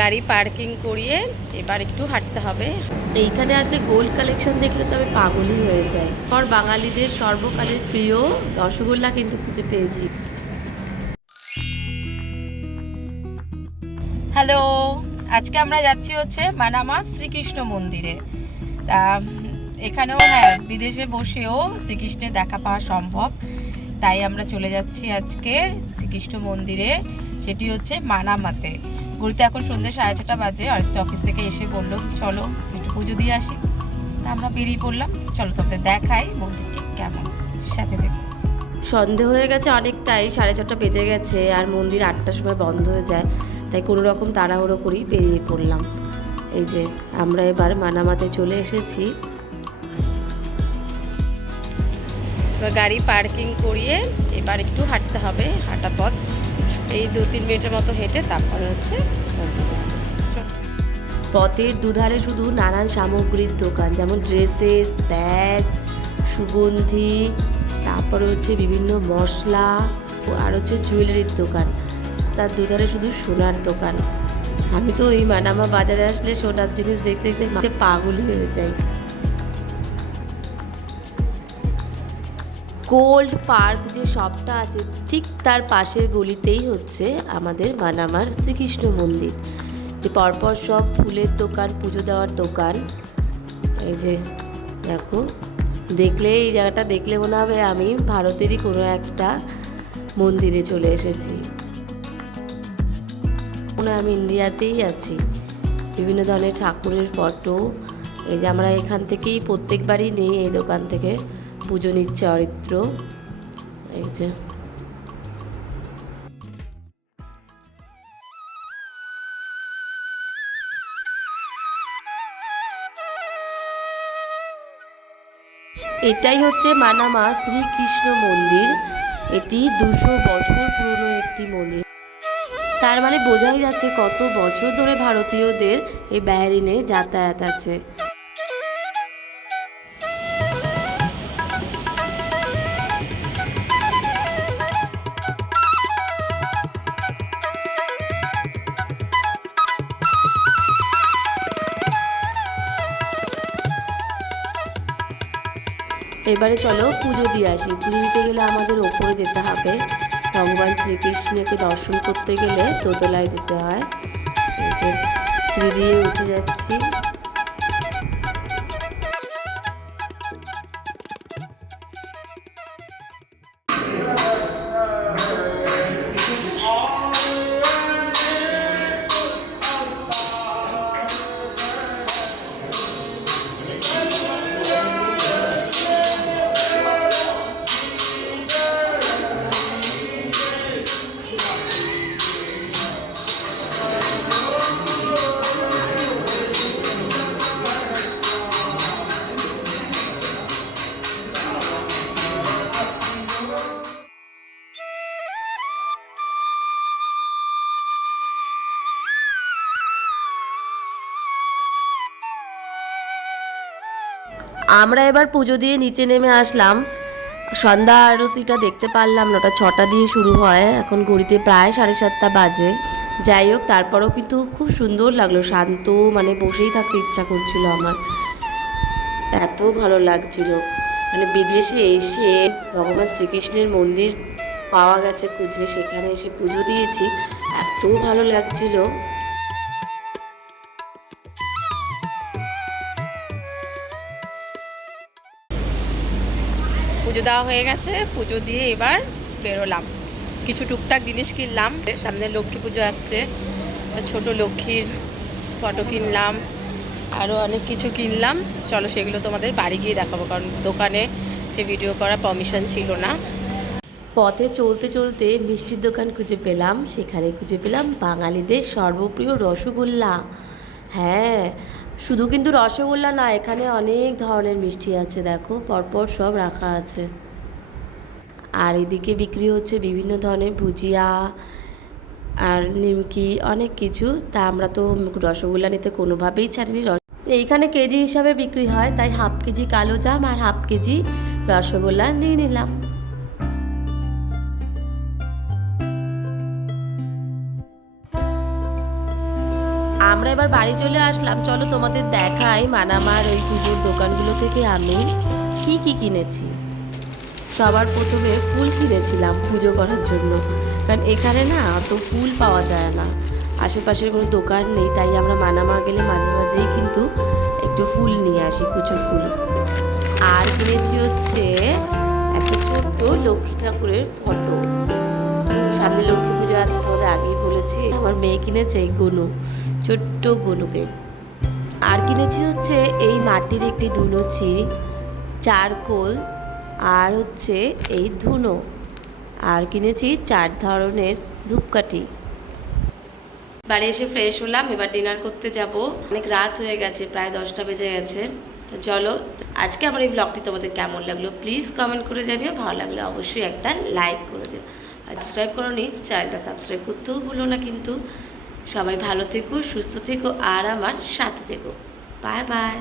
গাড়ি পার্কিং করিয়ে এবার একটু হাঁটতে হবে। এইখানে আসলে গোল্ড কালেকশন দেখলে তো আমি পাগলই হয়ে যাই। আর বাঙালিদের সর্বকালের প্রিয় রসগোল্লা কিন্তু খুঁজে পেয়েছি। হ্যালো, আজকে আমরা যাচ্ছি হচ্ছে মানামা শ্রীকৃষ্ণ মন্দিরে। তা এখানেও বিদেশে বসেও শ্রীকৃষ্ণের দেখা পাওয়া সম্ভব, তাই আমরা চলে যাচ্ছি আজকে শ্রীকৃষ্ণ মন্দিরে। সেটি হচ্ছে মানামাতে। ঘুরতে এখন সন্ধ্যে 6:30 বাজে। অরিত্র অফিস থেকে এসে বললো চলো একটু পুজো দিয়ে আসি। তা আমরা বেরিয়ে পড়লাম। চলো তোকে দেখাই মন্দিরটি কেমন, সাথে দেখো। সন্ধে হয়ে গেছে অনেকটাই, 4:30 বেজে গেছে, আর মন্দির 8টার সময় বন্ধ হয়ে যায়। তাই কোনো রকম তাড়াহুড়ো করেই বেরিয়ে পড়লাম। এই যে আমরা এবার মানামাতে চলে এসেছি। গাড়ি পার্কিং করিয়ে এবার একটু হাঁটতে হবে, হাঁটা পথ। এই 2-3 মিনিটের মতো হেঁটে তারপরে হচ্ছে পথের দুধারে শুধু নানান সামগ্রীর দোকান, যেমন ড্রেসেস, ব্যাগ, সুগন্ধি, তারপরে হচ্ছে বিভিন্ন মশলা আর হচ্ছে জুয়েলারির দোকান। তার দুধারে শুধু সোনার দোকান। আমি তো এই মানামা বাজারে আসলে সোনার জিনিস দেখতে দেখতে পাগলই হয়ে যাই। গোল্ড পার্ক যে শপটা আছে ঠিক তার পাশের গলিতেই হচ্ছে আমাদের মানামার শ্রীকৃষ্ণ মন্দির। যে পরপর সব ফুলের দোকান, পুজো দেওয়ার দোকান। এই যে দেখো, দেখলে এই জায়গাটা দেখলে মনে হবে আমি ভারতেরই কোনো একটা মন্দিরে চলে এসেছি, মনে হয় আমি ইন্ডিয়াতেই আছি। বিভিন্ন ধরনের ঠাকুরের ফটো। এই যে আমরা এখান থেকেই প্রত্যেকবারই নিই, এই দোকান থেকে পুজো নিচ্ছে অরিত্র। এই যে এটাই হচ্ছে মানামা শ্রীকৃষ্ণ মন্দির। এটি 200 বছর পুরনো একটি মন্দির। তার মানে বোঝাই যাচ্ছে কত বছর ধরে ভারতীয়দের এই ব্যারিনে যাতায়াত আছে। এবারে চলো পুজো দিয়ে আসি। পুজো দিতে গেলে আমাদের ওপরে যেতে হবে। ভগবান শ্রীকৃষ্ণকে দর্শন করতে গেলে দোতলায় যেতে হয়। এই যে সিঁড়ি দিয়ে উঠে যাচ্ছি। আমরা এবার পুজো দিয়ে নিচে নেমে আসলাম। সন্ধ্যা আরতিটা দেখতে পারলাম না, ওটা 6টা দিয়ে শুরু হয়। এখন ঘড়িতে প্রায় 7:30 বাজে। যাই হোক, তারপরেও কিন্তু খুব সুন্দর লাগলো, শান্ত, মানে বসেই থাকতে ইচ্ছা করছিল আমার, এত ভালো লাগছিল। মানে বিদেশে এসে ভগবান শ্রীকৃষ্ণের মন্দির পাওয়া গেছে খুঁজে, সেখানে এসে পুজো দিয়েছি, এত ভালো লাগছিল। পুজো দেওয়া হয়ে গেছে। পুজো দিয়ে এবার বেরোলাম। কিছু টুকটাক জিনিস কিনলাম, সামনে লক্ষ্মী পুজো আসছে, ছোট লক্ষ্মীর ফটো কিনলাম, আরও অনেক কিছু কিনলাম। চলো সেগুলো তোমাদের বাড়ি গিয়ে দেখাবো, কারণ দোকানে সে ভিডিও করা পারমিশন ছিল না। পথে চলতে চলতে মিষ্টির দোকান খুঁজে পেলাম। সেখানে খুঁজে পেলাম বাঙালিদের সর্বপ্রিয় রসগোল্লা। হ্যাঁ, শুধু কিন্তু রসগোল্লা না, এখানে অনেক ধরনের মিষ্টি আছে, দেখো পরপর সব রাখা আছে। আর এদিকে বিক্রি হচ্ছে বিভিন্ন ধরনের ভুজিয়া আর নিমকি, অনেক কিছু। তা আমরা তো রসগোল্লা নিতে কোনোভাবেই ছাড়িনি। এইখানে কেজি হিসাবে বিক্রি হয়, তাই হাফ কেজি কালোজাম আর হাফ কেজি রসগোল্লা নিয়ে নিলাম। আমরা এবার বাড়ি চলে আসলাম। চলো তোমাদের দেখাই মানামার ওই পুজোর দোকানগুলো থেকে আমি কি কি কিনেছি। সবার প্রথমে ফুল কিনেছিলাম পুজো করার জন্য, কারণ এখানে না অত ফুল পাওয়া যায় না, আশেপাশের কোনো দোকান নেই, তাই আমরা মানামা গেলে মাঝে মাঝেই কিন্তু একটু ফুল নিয়ে আসি, কুচো ফুল। আর কিনেছি হচ্ছে একটা ছোট্ট লক্ষ্মী ঠাকুরের ফটো, সামনে লক্ষ্মী পুজো আছে, তোমাদের আগেই বলেছি। আমার মেয়ে কিনেছে এই গনু, ছোট্ট গনুকে। আর কিনেছি হচ্ছে এই মাটির একটি ধুনুচি, চারকোল, আর হচ্ছে এই ধুনো। আর কিনেছি 4 ধরনের ধূপকাঠি। বাড়ি এসে ফ্রেশ হলাম, এবার ডিনার করতে যাব। অনেক রাত হয়ে গেছে, প্রায় 10টা বেজে গেছে। তো চলো, আজকে আমার এই ব্লগটি তোমাদের কেমন লাগলো প্লিজ কমেন্ট করে জানিও। ভালো লাগলে অবশ্যই একটা লাইক করে দিও। আর সাবস্ক্রাইব করো নি, চ্যানেলটা সাবস্ক্রাইব করতেও ভুলো না কিন্তু। সবাই ভালো থেকো, সুস্থ থেকো, আর আমার সাথে থেকো। Bye bye.